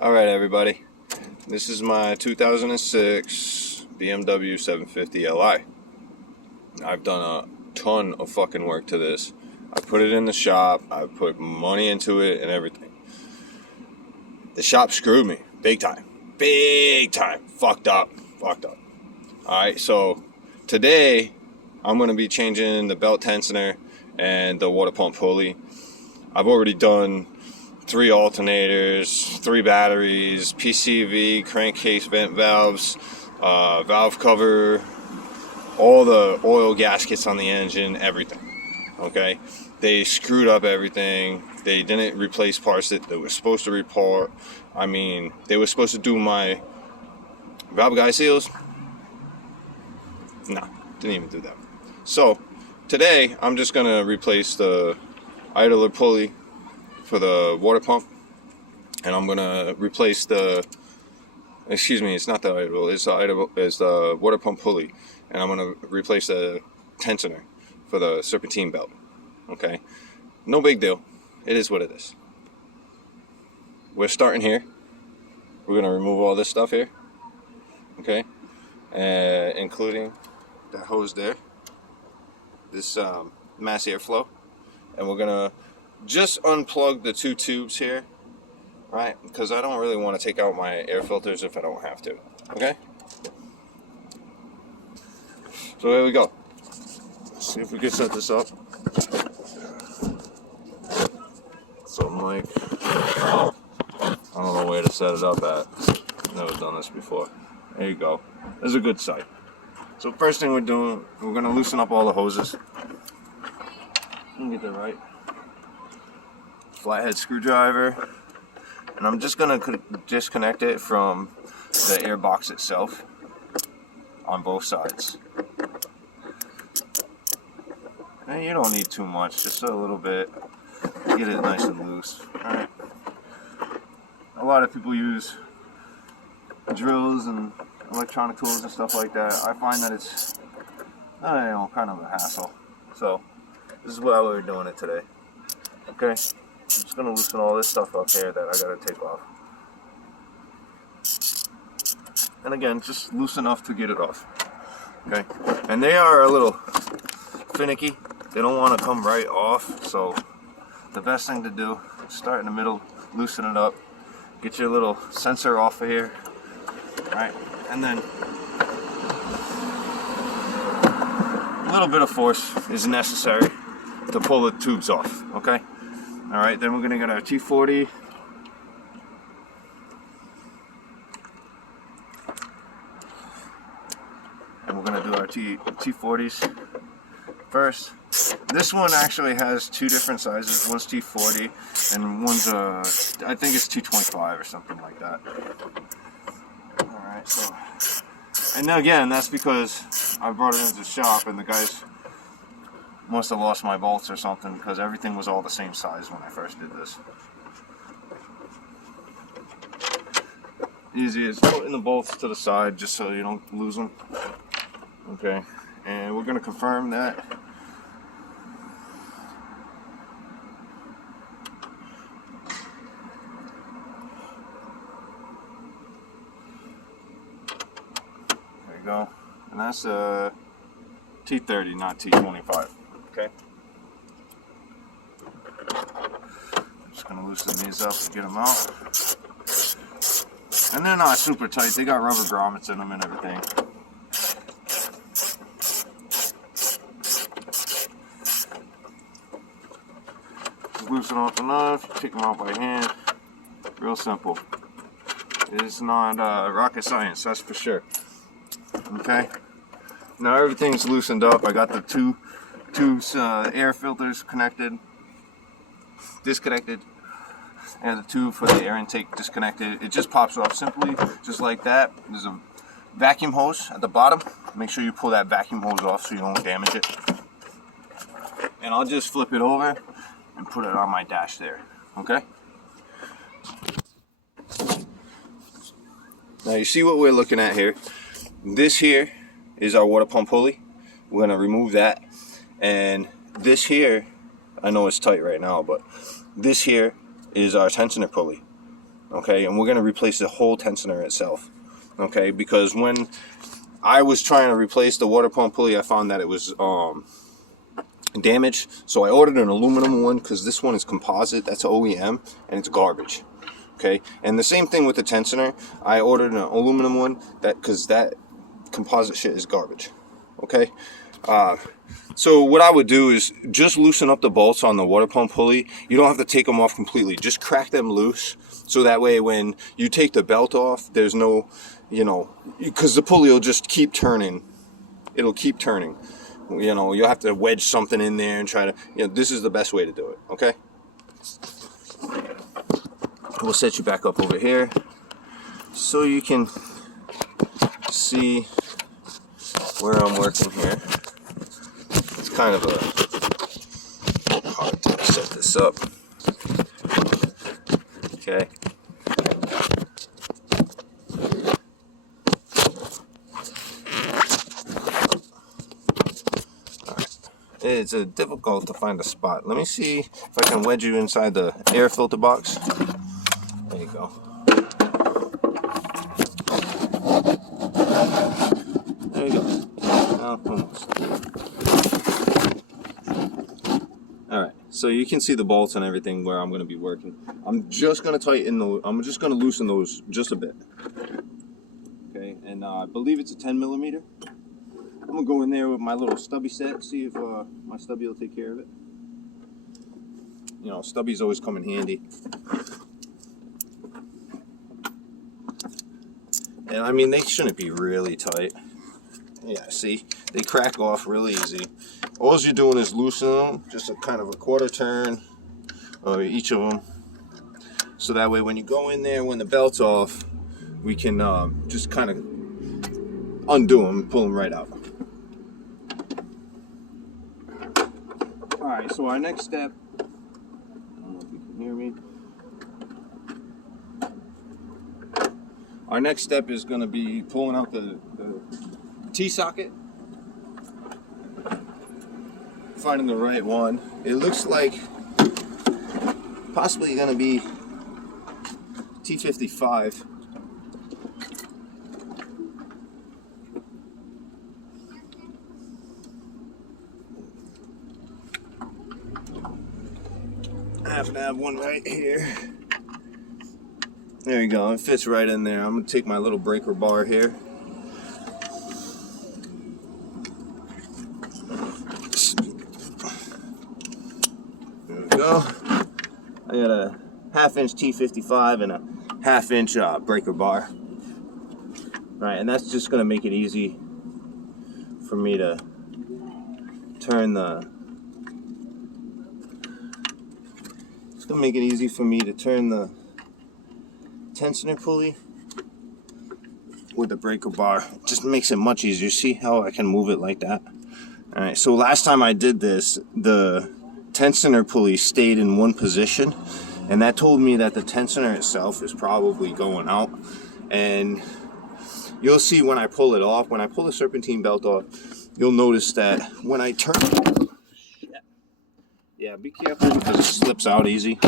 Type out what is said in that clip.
Alright everybody, this is my 2006 BMW 750 Li. I've done a ton of fucking work to this. I put it in the shop, I put money into it and everything. The shop screwed me, big time. Big time. Fucked up. Alright, so today I'm going to be changing the belt tensioner and the water pump pulley. I've already done 3 alternators, 3 batteries, PCV, crankcase vent valves, valve cover, all the oil gaskets on the engine, everything. Okay, they screwed up everything. They didn't replace parts that they were supposed to report. I mean, they were supposed to do my valve guide seals. No, didn't even do that. So today I'm just gonna replace the idler pulley for the water pump, and I'm gonna replace the, it's not the idle, it's the water pump pulley, and I'm gonna replace the tensioner for the serpentine belt. Okay, no big deal. It is what it is. We're starting here. We're gonna remove all this stuff here. Okay, including that hose there, this mass airflow, and we're gonna just unplug the 2 tubes here, right? Because I don't really want to take out my air filters if I don't have to. Okay, so here we go. Let's see if we can set this up. So Mike, I don't know where to set it up at. Never done this before. There you go. This is a good site. So first thing we're doing, we're going to loosen up all the hoses. Let me get that right. Flathead screwdriver, and I'm just going to disconnect it from the air box itself on both sides. And you don't need too much, just a little bit. Get it nice and loose. Alright. A lot of people use drills and electronic tools and stuff like that. I find that it's kind of a hassle. So this is why we're doing it today. Okay, I'm just gonna loosen all this stuff up here that I gotta take off. And again, just loose enough to get it off. Okay, and they are a little finicky. They don't want to come right off, so the best thing to do is start in the middle, loosen it up, get your little sensor off of here, right? And then a little bit of force is necessary to pull the tubes off, okay? All right, then we're gonna get our T40. And we're gonna do our T40s first. This one actually has 2 different sizes. One's T40 and one's I think it's 225 or something like that. Alright, so, and again, that's because I brought it into the shop and the guys must have lost my bolts or something, because everything was all the same size when I first did this. Easy is putting the bolts to the side just so you don't lose them. Okay, and we're going to confirm that. There you go. And that's a T30, not T25. Okay. I'm just going to loosen these up and get them out. And they're not super tight. They got rubber grommets in them and everything. Just loosen off enough, take them out by hand. Real simple. It's not rocket science, that's for sure. Okay. Now everything's loosened up. I got the two air filters disconnected, and the tube for the air intake disconnected. It just pops off simply, just like that. There's a vacuum hose at the bottom. Make sure you pull that vacuum hose off so you don't damage it. And I'll just flip it over and put it on my dash there. Okay? Now you see what we're looking at here. This here is our water pump pulley. We're gonna remove that, and this here, I know it's tight right now, but this here is our tensioner pulley. okay, and we're going to replace the whole tensioner itself, okay, because when I was trying to replace the water pump pulley, I found that it was damaged, so I ordered an aluminum one because this one is composite, that's OEM, and it's garbage, okay, and the same thing with the tensioner. I ordered an aluminum one because that composite shit is garbage, okay. So what I would do is just loosen up the bolts on the water pump pulley. You don't have to take them off completely. Just crack them loose, so that way when you take the belt off, there's no, you know, because the pulley will just keep turning. It'll keep turning. You know, you'll have to wedge something in there and try to, you know, this is the best way to do it, okay? We'll set you back up over here so you can see where I'm working here. It's kind of a hard to set this up. Okay. Alright. It's difficult to find a spot. Let me see if I can wedge you inside the air filter box. There you go. There you go. Oh, almost. Alright, so you can see the bolts and everything where I'm going to be working. I'm just going to tighten those, I'm just going to loosen those just a bit. Okay, and I believe it's a 10 millimeter. I'm going to go in there with my little stubby set, see if my stubby will take care of it. You know, stubbies always come in handy. And I mean, they shouldn't be really tight. Yeah, see, they crack off really easy. All you're doing is loosening them, just a kind of a quarter turn of each of them. So that way when you go in there, when the belt's off, we can just kind of undo them and pull them right out. Alright, so our next step, I don't know if you can hear me. Our next step is going to be pulling out the T-socket, finding the right one. It looks like possibly going to be T55. I happen to have one right here. There you go, it fits right in there. I'm going to take my little breaker bar here. There we go. I got a 1/2 inch T55 and a 1/2 inch breaker bar. Alright, and that's just going to make it easy for me to turn the... It's going to make it easy for me to turn the tensioner pulley with the breaker bar. It just makes it much easier. See how I can move it like that? Alright, so last time I did this, the tensioner pulley stayed in one position, and that told me that the tensioner itself is probably going out. And you'll see when I pull it off, when I pull the serpentine belt off, you'll notice that when I turn it, yeah, be careful because it slips out easy.